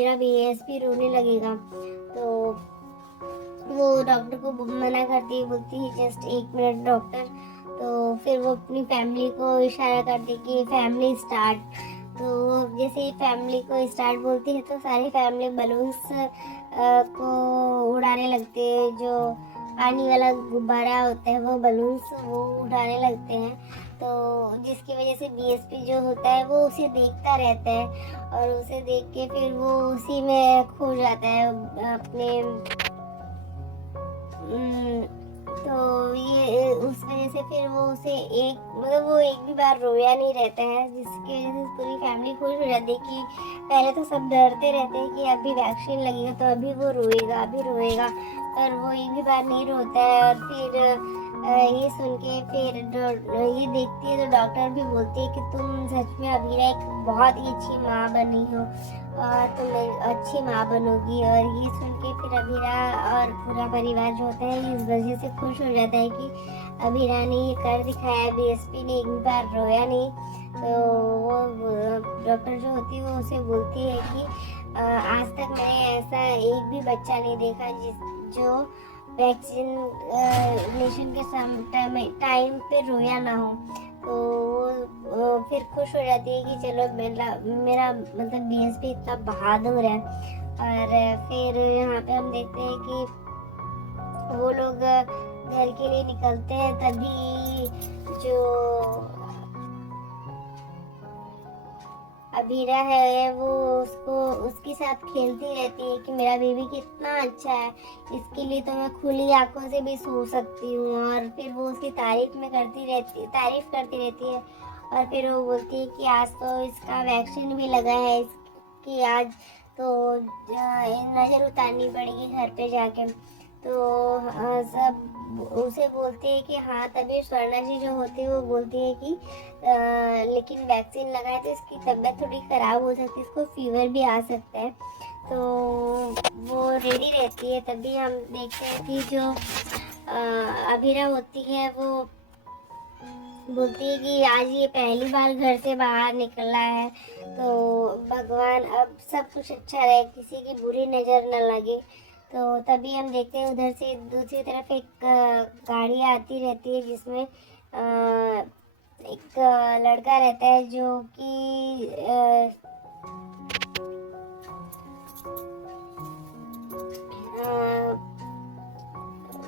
मेरा बीएसपी रोने लगेगा। तो वो डॉक्टर को मना करती है, बोलती है जस्ट 1 मिनट डॉक्टर। तो फिर वो अपनी फैमिली को इशारा करती है कि फैमिली स्टार्ट। तो जैसे ही फैमिली को स्टार्ट बोलती है तो सारी फैमिली बलून्स को उड़ाने लगते हैं। जो पानी वाला गुब्बारा होता है वो बलून्स वो उड़ाने लगते हैं। तो जिसकी वजह से बीएसपी जो होता है वो उसे देखता रहता है और उसे देख के फिर वो उसी में खो जाता है अपने तो ये उस वजह से फिर वो उसे वो एक भी बार रोया नहीं रहता है, जिसकी वजह से पूरी फैमिली खुश हो जाती है कि पहले तो सब डरते रहते हैं कि अभी वैक्सीन लगेगा तो अभी वो रोएगा अभी रोएगा, पर वो एक भी बार नहीं रोता है। और फिर ये सुन के फिर ये देखती है तो डॉक्टर भी बोलती है कि तुम सच में अभी एक बहुत ही अच्छी माँ बनी हो और तुम एक अच्छी माँ बनोगी। और ये सुन के फिर अभीरा और पूरा परिवार जो होता है इस वजह से खुश हो जाता है कि अभीरा ने ये कर दिखाया, बीएसपी ने एक भी बार रोया नहीं। तो वो डॉक्टर जो होती है वो उसे बोलती है कि आज तक मैंने ऐसा एक भी बच्चा नहीं देखा जो वैक्सीनेशन के टाइम पे रोया ना हो। तो वो फिर खुश हो जाती है कि चलो मेरा मतलब बीएसपी इतना बहादुर है। और फिर यहाँ पे हम देखते हैं कि वो लोग घर के लिए निकलते हैं, तभी जो अभीरा है वो उसके साथ खेलती रहती है कि मेरा बेबी कितना अच्छा है, इसके लिए तो मैं खुली आंखों से भी सो सकती हूँ। और फिर वो उसकी तारीफ करती रहती है। और फिर वो बोलती है कि आज तो इसका वैक्सीन भी लगा है, इसकी आज तो नज़र उतारनी पड़ेगी घर पे जाके। तो सब उसे बोलते हैं कि हाँ, तभी स्वर्णा जी जो होती है वो बोलती है कि लेकिन वैक्सीन लगाए तो इसकी तबीयत थोड़ी ख़राब हो सकती है, इसको फीवर भी आ सकता है। तो वो रेडी रहती है। तभी हम देखते हैं कि जो अभीरा होती है वो बोलती है कि आज ये पहली बार घर से बाहर निकला है, तो भगवान अब सब कुछ अच्छा रहे, किसी की बुरी नज़र न लगे। तो तभी हम देखते हैं उधर से दूसरी तरफ एक गाड़ी आती रहती है जिसमें एक लड़का रहता है जो कि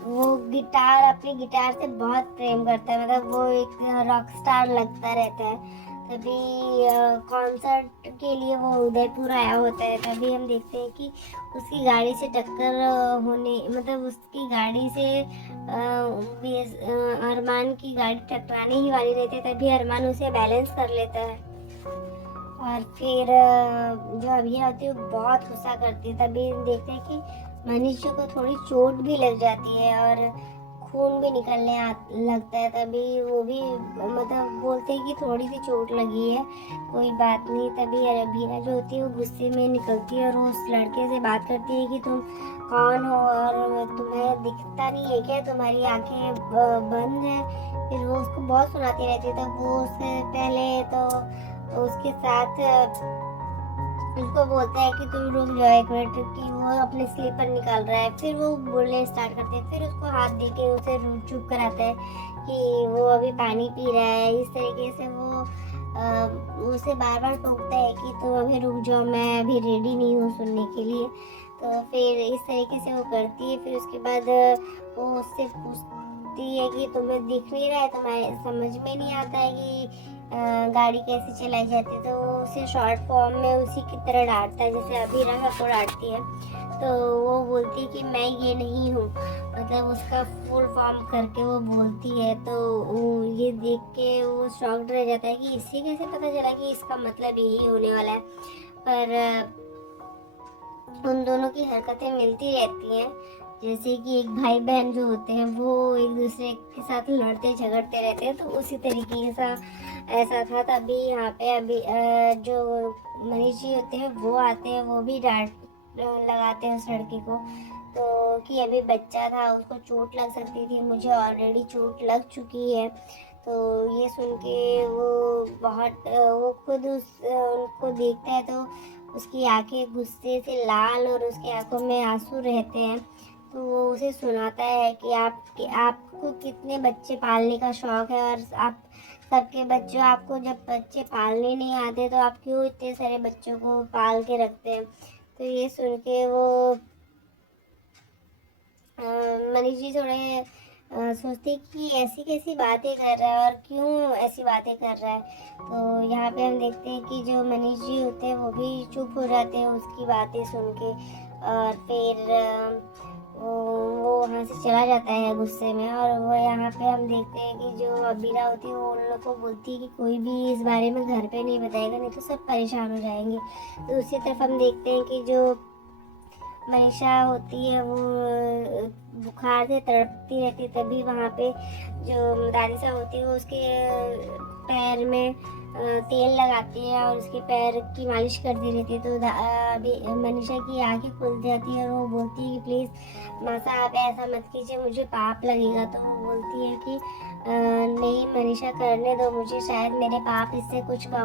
वो अपने गिटार से बहुत प्रेम करता है, मतलब वो एक रॉक स्टार लगता रहता है। तभी कॉन्सर्ट के लिए वो उदयपुर आया होता है। तभी हम देखते हैं कि उसकी गाड़ी से टक्कर होने मतलब उसकी गाड़ी से अरमान की गाड़ी टकराने ही वाली रहती है। तभी अरमान उसे बैलेंस कर लेता है और फिर जो अभिया होती है वो बहुत गुस्सा करती है। तभी देखते हैं कि मनीषा को थोड़ी चोट भी लग जाती है और खून भी निकलने लगता है। तभी वो भी मतलब बोलते हैं कि थोड़ी सी चोट लगी है, कोई बात नहीं। तभी अभिया जो होती है वो गुस्से में निकलती है और उस लड़के से बात करती है कि तुम कौन हो और तुम्हें दिखता नहीं है क्या, तुम्हारी आंखें बंद है। फिर वो उसको बहुत सुनाती रहती है। तो वो उससे पहले तो उसके साथ उसको बोलता है कि तुम रुक जाओ 1 मिनट, कि वो अपने स्लीपर निकाल रहा है। फिर वो बोलने स्टार्ट करते हैं, फिर उसको हाथ दे के उसे चुप कराता है कि वो अभी पानी पी रहा है। इस तरीके से वो उसे बार बार टोकता है कि तुम अभी रुक जाओ, मैं अभी रेडी नहीं हूँ सुनने के लिए। तो फिर इस तरीके से वो करती है। फिर उसके बाद वो उससे पूछती है कि तुम्हें दिख नहीं रहा है, तुम्हारे समझ में नहीं आता है कि गाड़ी कैसे चलाई जाती है। तो वो उसे शॉर्ट फॉर्म में उसी की तरह डांटता है जैसे अभिरा को डांटती है। तो वो बोलती है कि मैं ये नहीं हूँ, मतलब उसका फुल फॉर्म करके वो बोलती है। तो ये देख के वो शॉक्ड रह जाता है कि इससे कैसे पता चला कि इसका मतलब यही होने वाला है। पर उन दोनों की हरकतें मिलती रहती हैं, जैसे कि एक भाई बहन जो होते हैं वो एक दूसरे के साथ लड़ते झगड़ते रहते हैं। तो उसी तरीके से ऐसा था। तभी यहाँ पे अभी जो मनीष जी होते हैं वो आते हैं, वो भी डांट लगाते हैं उस लड़के को। तो कि अभी बच्चा था, उसको चोट लग सकती थी, मुझे ऑलरेडी चोट लग चुकी है। तो ये सुन के वो बहुत वो खुद उनको देखता है तो उसकी आंखें गुस्से से लाल और उसकी आंखों में आंसू रहते हैं, तो वो उसे सुनाता है कि आपको कितने बच्चे पालने का शौक है, और आप सबके बच्चों आपको जब बच्चे पालने नहीं आते तो आप क्यों इतने सारे बच्चों को पाल के रखते हैं। तो ये सुन के वो मनीष जी थोड़े सोचते कि ऐसी कैसी बातें कर रहा है और क्यों ऐसी बातें कर रहा है। तो यहाँ पे हम देखते हैं कि जो मनीष जी होते हैं वो भी चुप हो जाते हैं उसकी बातें सुन के, और फिर वो वहाँ से चला जाता है गुस्से में। और वो यहाँ पे हम देखते हैं कि जो अबीरा होती है वो उन लोग को बोलती है कि कोई भी इस बारे में घर पे नहीं बताएगा, नहीं तो सब परेशान हो जाएंगे। तो दूसरी तरफ हम देखते हैं कि जो मनीषा होती है वो बुखार से तड़पती रहती, तभी वहाँ पे जो दादी साहब होती है वो उसके पैर में तेल लगाती है और उसके पैर की मालिश करती रहती है। तो अभी मनीषा की आंखें खुल जाती है और वो बोलती है कि प्लीज़ माँ साहब ऐसा मत कीजिए, मुझे पाप लगेगा। तो वो बोलती है कि नहीं मनीषा, करने दो मुझे, शायद मेरे पाप इससे कुछ कम